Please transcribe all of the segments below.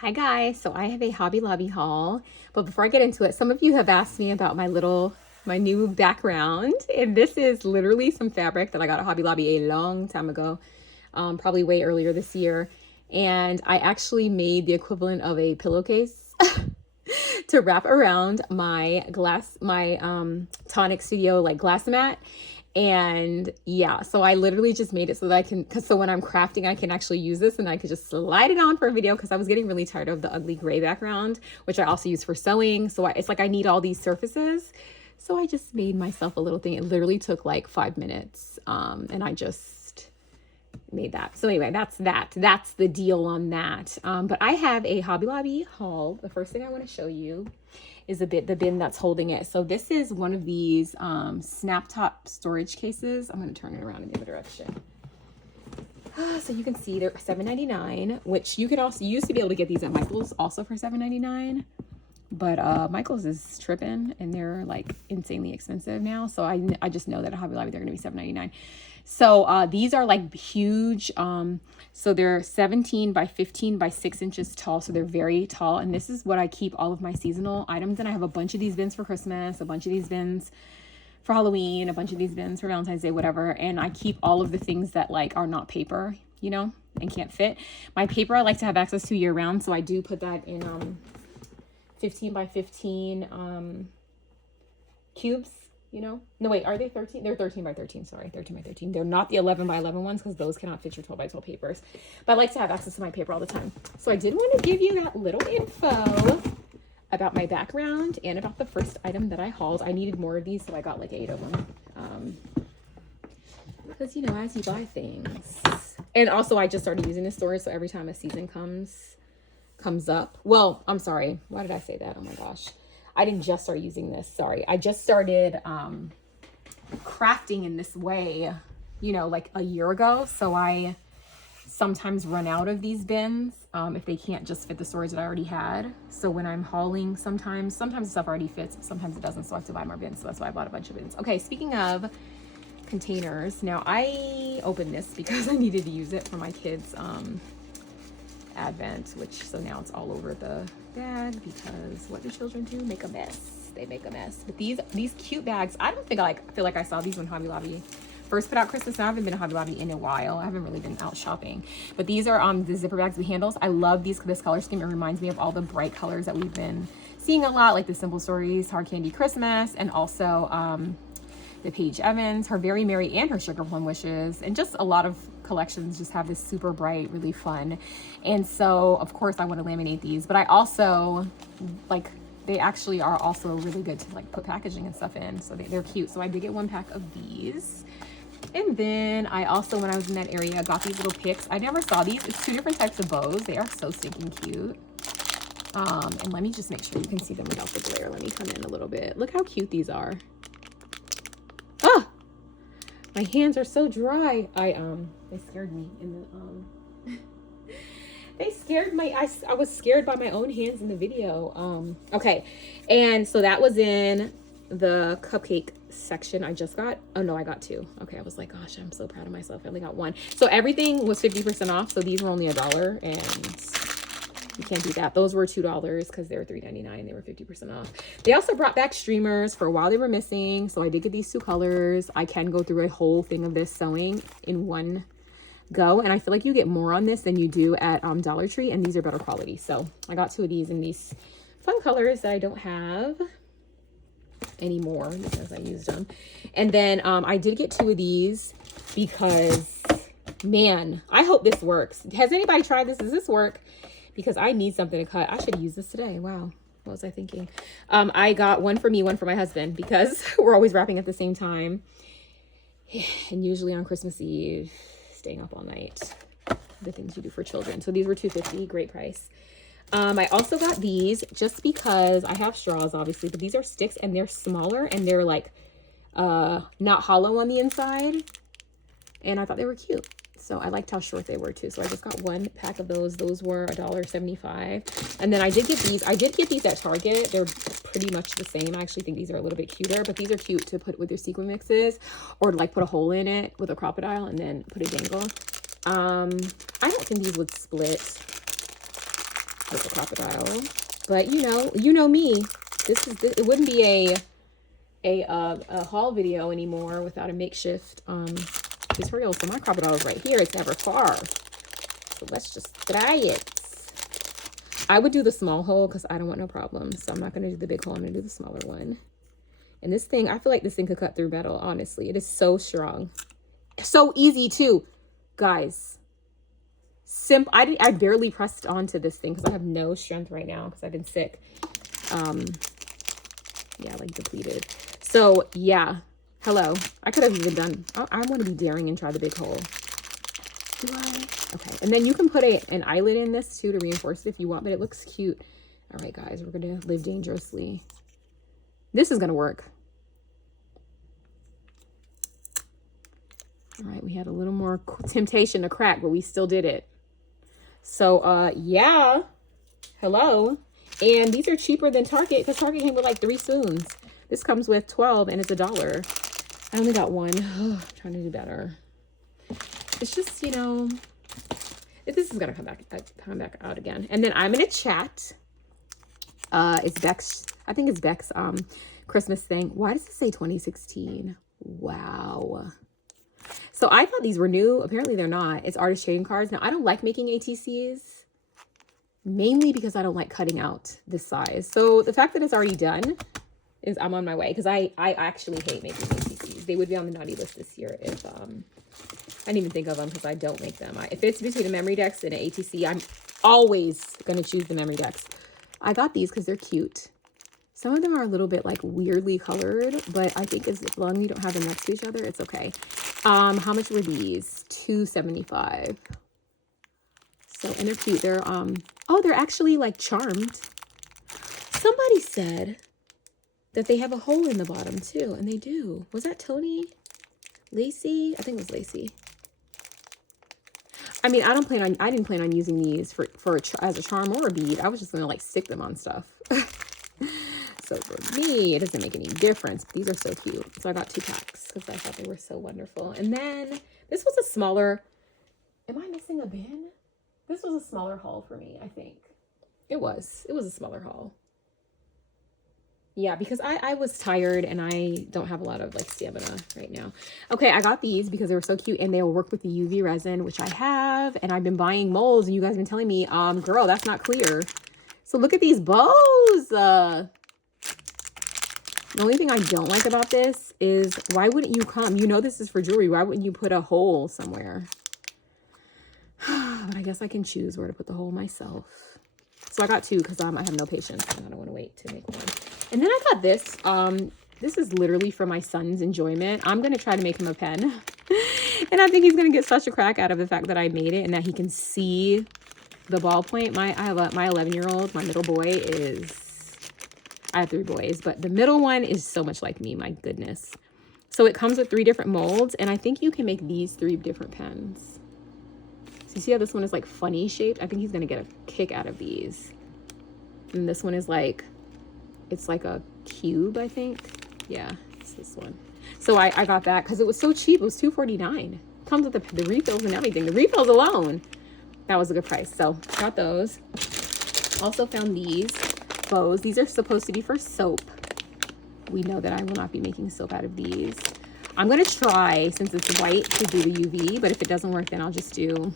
Hi guys, so I have a Hobby Lobby haul, but before I get into it, some of you have asked me about my new background, and this is literally some fabric that I got at Hobby Lobby a long time ago, probably way earlier this year, and I actually made the equivalent of a pillowcase to wrap around my Tonic Studio like glass mat. And yeah, so I literally just made it so that I can, so when I'm crafting, I can actually use this and I could just slide it on for a video because I was getting really tired of the ugly gray background, which I also use for sewing. So it's like I need all these surfaces. So I just made myself a little thing. It literally took like 5 minutes. And I just made that. So anyway, that's the deal on that. But I have a Hobby Lobby haul. The first thing I want to show you is the bin that's holding it. So this is one of these snap top storage cases. I'm going to turn it around in the other direction. So you can see they're $7.99, which you could also used to be able to get these at Michael's also for $7.99. But Michael's is tripping and they're like insanely expensive now. So I just know that at Hobby Lobby they're going to be $7.99. So these are like huge. So they're 17 by 15 by 6 inches tall. So they're very tall. And this is what I keep all of my seasonal items in. I have a bunch of these bins for Christmas, a bunch of these bins for Halloween, a bunch of these bins for Valentine's Day, whatever. And I keep all of the things that like are not paper, you know, and can't fit. My paper I like to have access to year round. So I do put that in 15 by 15 cubes. You know, no, wait, are they 13? They're 13 by 13. Sorry, 13 by 13. They're not the 11 by 11 ones because those cannot fit your 12 by 12 papers. But I like to have access to my paper all the time. So I did want to give you that little info about my background and about the first item that I hauled. I needed more of these, so I got like 8 of them. Because, you know, as you buy things. And also, I just started using this storage, so every time a season comes up. Well, I'm sorry. Why did I say that? Oh my gosh. I didn't just start using this. Sorry. I just started crafting in this way, you know, like a year ago. So I sometimes run out of these bins if they can't just fit the storage that I already had. So when I'm hauling, sometimes the stuff already fits, sometimes it doesn't. So I have to buy more bins. So that's why I bought a bunch of bins. Okay, speaking of containers, now I opened this because I needed to use it for my kids' Advent, so now it's all over the bag because what do children do? Make a mess. They make a mess. But these cute bags, I don't think I feel like I saw these when Hobby Lobby first put out Christmas. Now I haven't been to Hobby Lobby in a while. I haven't really been out shopping. But these are the zipper bags with handles. I love this color scheme. It reminds me of all the bright colors that we've been seeing a lot, like the Simple Stories, Hard Candy Christmas, and also the Paige Evans, her Very Merry, and her Sugar Plum Wishes, and just a lot of collections just have this super bright, really fun. And so of course I want to laminate these, but I also like, they actually are also really good to like put packaging and stuff in, so they're cute. So I did get 1 pack of these. And then I also, when I was in that area, got these little picks. I never saw these. It's 2 different types of bows. They are so stinking cute. And let me just make sure you can see them without the glare. Let me come in a little bit. Look how cute these are. Ah, my hands are so dry. They scared me in the they scared I was scared by my own hands in the video. Okay, and so that was in the cupcake section. I just got, oh no, I got 2. Okay, I was like, gosh, I'm so proud of myself. I only got 1. So everything was 50% off. So these were only $1, and you can't do that. Those were $2 because they were $3.99. They were 50% off. They also brought back streamers. For a while they were missing, so I did get these 2 colors. I can go through a whole thing of this sewing in one go, and I feel like you get more on this than you do at Dollar Tree, and these are better quality. So I got 2 of these in these fun colors that I don't have anymore because I used them. And then I did get 2 of these because, man, I hope this works. Has anybody tried this? Does this work? Because I need something to cut. I should use this today. Wow. What was I thinking? I got 1 for me, 1 for my husband, because we're always wrapping at the same time. And usually on Christmas Eve, staying up all night. The things you do for children. So these were $2.50. Great price. I also got these just because I have straws, obviously, but these are sticks and they're smaller and they're like not hollow on the inside. And I thought they were cute. So I liked how short they were too. So I just got 1 pack of those. Those were $1.75. And then I did get these. I did get these at Target. They're pretty much the same. I actually think these are a little bit cuter, but these are cute to put with your sequin mixes, or like put a hole in it with a crocodile and then put a dangle. I don't think these would split. with the crocodile. But you know me. It wouldn't be a haul video anymore without a makeshift tutorial. So my crocodile is right here. It's never far. So let's just try it. I would do the small hole because I don't want no problems. So I'm not going to do the big hole. I'm going to do the smaller one. And this thing, I feel like this thing could cut through metal, honestly. It is so strong. So easy, too. Guys. I barely pressed onto this thing because I have no strength right now because I've been sick. Yeah, like depleted. So, yeah. Hello. I could have even done... I want to be daring and try the big hole. Do I? Okay. And then you can put an eyelet in this, too, to reinforce it if you want. But it looks cute. All right, guys. We're going to live dangerously. This is going to work. All right. We had a little more temptation to crack, but we still did it. So, yeah. Hello. And these are cheaper than Target because Target came with like 3 spoons. This comes with 12 and it's $1. I only got one. I'm trying to do better. It's just, this is going to come back out again. And then I'm going to chat. It's Beck's, I think it's Beck's Christmas thing. Why does it say 2016? Wow. So I thought these were new. Apparently they're not. It's artist trading cards. Now I don't like making ATCs. Mainly because I don't like cutting out this size. So the fact that it's already done is I'm on my way. Because I actually hate making ATCs. They would be on the naughty list this year if I didn't even think of them because I don't make them. If it's between a memory dex and an ATC, I'm always going to choose the memory dex. I got these because they're cute. Some of them are a little bit like weirdly colored, but I think as long as you don't have them next to each other, it's okay. How much were these? $2.75. So, and they're cute. They're, oh, they're actually like charmed. Somebody said that they have a hole in the bottom too, and they do. Was that Tony? Lacey? I think it was Lacey. I mean, I didn't plan on using these as a charm or a bead. I was just gonna like stick them on stuff. So for me, it doesn't make any difference. These are so cute. So I got 2 packs because I thought they were so wonderful. And then this was a smaller, am I missing a bin? This was a smaller haul for me, I think. It was a smaller haul. Yeah, because I was tired and I don't have a lot of like stamina right now. Okay, I got these because they were so cute and they'll work with the UV resin, which I have. And I've been buying molds and you guys have been telling me, girl, that's not clear. So look at these bows. The only thing I don't like about this is why wouldn't you come? You know this is for jewelry. Why wouldn't you put a hole somewhere? But I guess I can choose where to put the hole myself. So I got 2 because I have no patience and I don't want to wait to make one. And then I got this. This is literally for my son's enjoyment. I'm going to try to make him a pen. And I think he's going to get such a crack out of the fact that I made it and that he can see the ballpoint. My 11-year-old, my middle boy is... I have 3 boys, but the middle one is so much like me. My goodness. So it comes with 3 different molds. And I think you can make these 3 different pens. So you see how this one is like funny shaped? I think he's going to get a kick out of these. And this one is like, it's like a cube, I think. Yeah, it's this one. So I got that because it was so cheap. It was $2.49. Comes with the refills and everything. The refills alone, that was a good price. So got those. Also found these bows. These are supposed to be for soap. We know that I will not be making soap out of these. I'm going to try, since it's white, to do the UV. But if it doesn't work, then I'll just do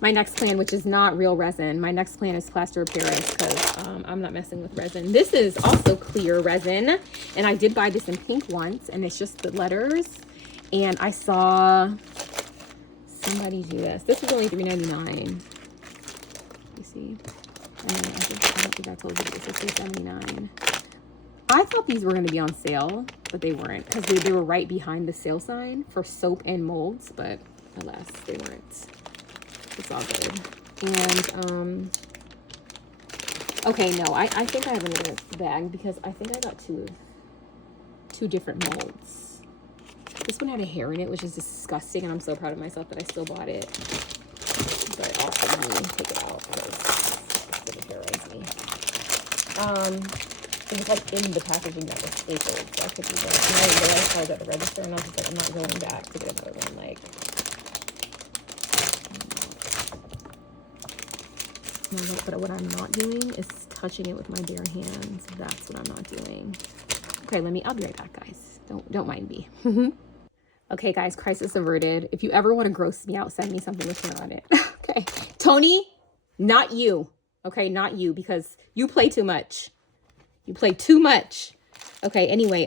my next plan, which is not real resin. My next plan is plaster of Paris because I'm not messing with resin. This is also clear resin. And I did buy this in pink once. And it's just the letters. And I saw somebody do this. This was only $3.99. You see? And then I don't think I told you this was $3.79. I thought these were going to be on sale, but they weren't because they were right behind the sale sign for soap and molds. But alas, they weren't. It's all good. And okay, no, I think I have another bag because I think I got two different molds. This one had a hair in it, which is disgusting, and I'm so proud of myself that I still bought it. But also let me take it out because it's gonna terrorize me. It was like in the packaging that was stapled, so I could do that. And I didn't realize I was at the register, and I was just like, I'm not going back to get another one. Like, No, but what I'm not doing is touching it with my bare hands. That's what I'm not doing. Okay, I'll be right back, guys. Don't mind me. Okay, guys, crisis averted. If you ever want to gross me out, send me something with hair on it. Okay, Tony, not you. Okay, not you, because you play too much. You play too much. Okay, anyway,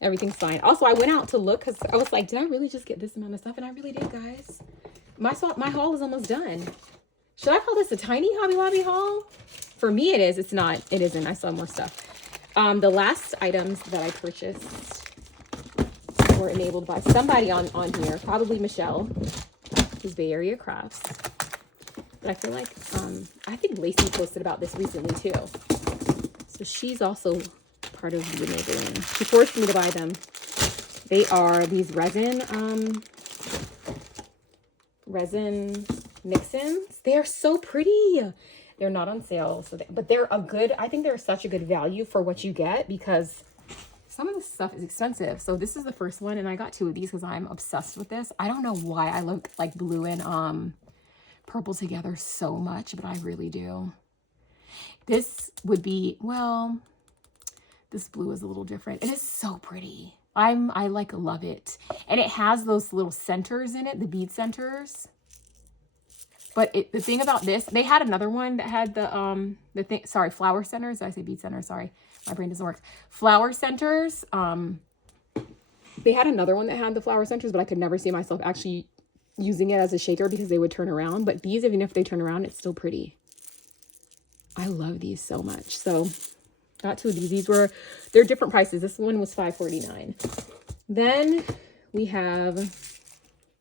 everything's fine. Also, I went out to look because I was like, did I really just get this amount of stuff? And I really did, guys. My haul is almost done. Should I call this a tiny Hobby Lobby haul? For me, it is. It's not. It isn't. I still have more stuff. The last items that I purchased were enabled by somebody on here, probably Michelle, who's Bay Area Crafts. But I feel like, I think Lacey posted about this recently too. So she's also part of the enabling. She forced me to buy them. They are these resin mix-ins. They are so pretty. They're not on sale, but they're I think they're such a good value for what you get, because some of this stuff is expensive. So this is the first one, and I got 2 of these because I'm obsessed with this. I don't know why I look like blue and purple together so much, but I really do. This would be, well, this blue is a little different. It is so pretty. I love it. And it has those little centers in it, the bead centers. But the thing about this, they had another one that had flower centers. Did I say bead centers? Sorry, my brain doesn't work. Flower centers. They had another one that had the flower centers, but I could never see myself actually using it as a shaker because they would turn around. But these, even if they turn around, it's still pretty. I love these so much. So got 2 of these. They're different prices. This one was $5.49. Then we have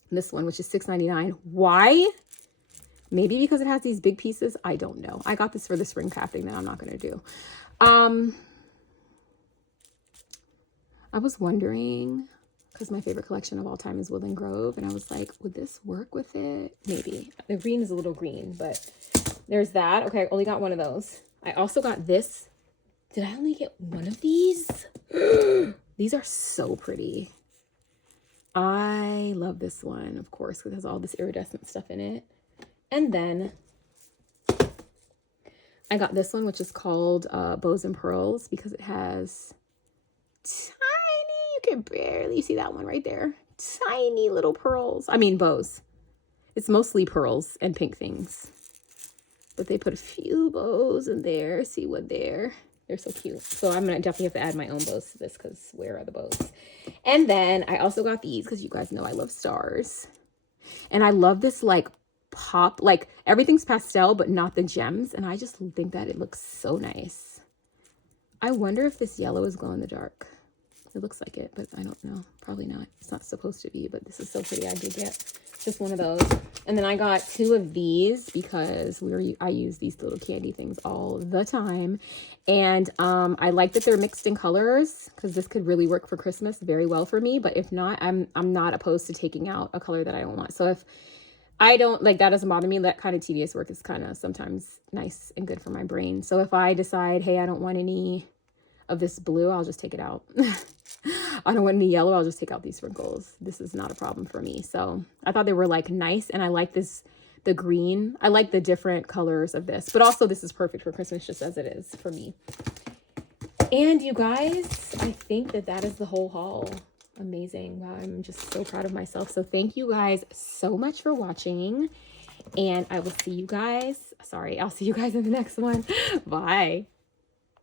this one, which is $6.99. Why? Maybe because it has these big pieces. I don't know. I got this for the spring crafting that I'm not going to do. I was wondering, because my favorite collection of all time is Woodland Grove, and I was like, would this work with it? Maybe. The green is a little green, but there's that. Okay, I only got 1 of those. I also got this. Did I only get 1 of these? These are so pretty. I love this one, of course, because it has all this iridescent stuff in it. And then I got this one, which is called Bows and Pearls, because it has tiny, you can barely see that one right there, tiny little pearls. I mean bows. It's mostly pearls and pink things, but they put a few bows in there. See what they're so cute. So I'm gonna definitely have to add my own bows to this, because where are the bows? And then I also got these because you guys know I love stars, and I love this like pop, like everything's pastel but not the gems, and I just think that it looks so nice. I wonder if this yellow is glow in the dark. It looks like it, but I don't know. Probably not. It's not supposed to be, but this is so pretty. I did get just 1 of those. And then I got 2 of these because I use these little candy things all the time. And I like that they're mixed in colors, because this could really work for Christmas very well for me. But if not, I'm not opposed to taking out a color that I don't want. So if I don't, like, that doesn't bother me. That kind of tedious work is kind of sometimes nice and good for my brain. So if I decide, hey, I don't want any of this blue, I'll just take it out. I don't want any yellow, I'll just take out these sprinkles. This is not a problem for me. So I thought they were like nice, and I like the green. I like the different colors of this, but also this is perfect for Christmas just as it is for me. And you guys, I think that is the whole haul. Amazing. Wow, I'm just so proud of myself. So thank you guys so much for watching, and I will see you guys. Sorry, I'll see you guys in the next one. Bye.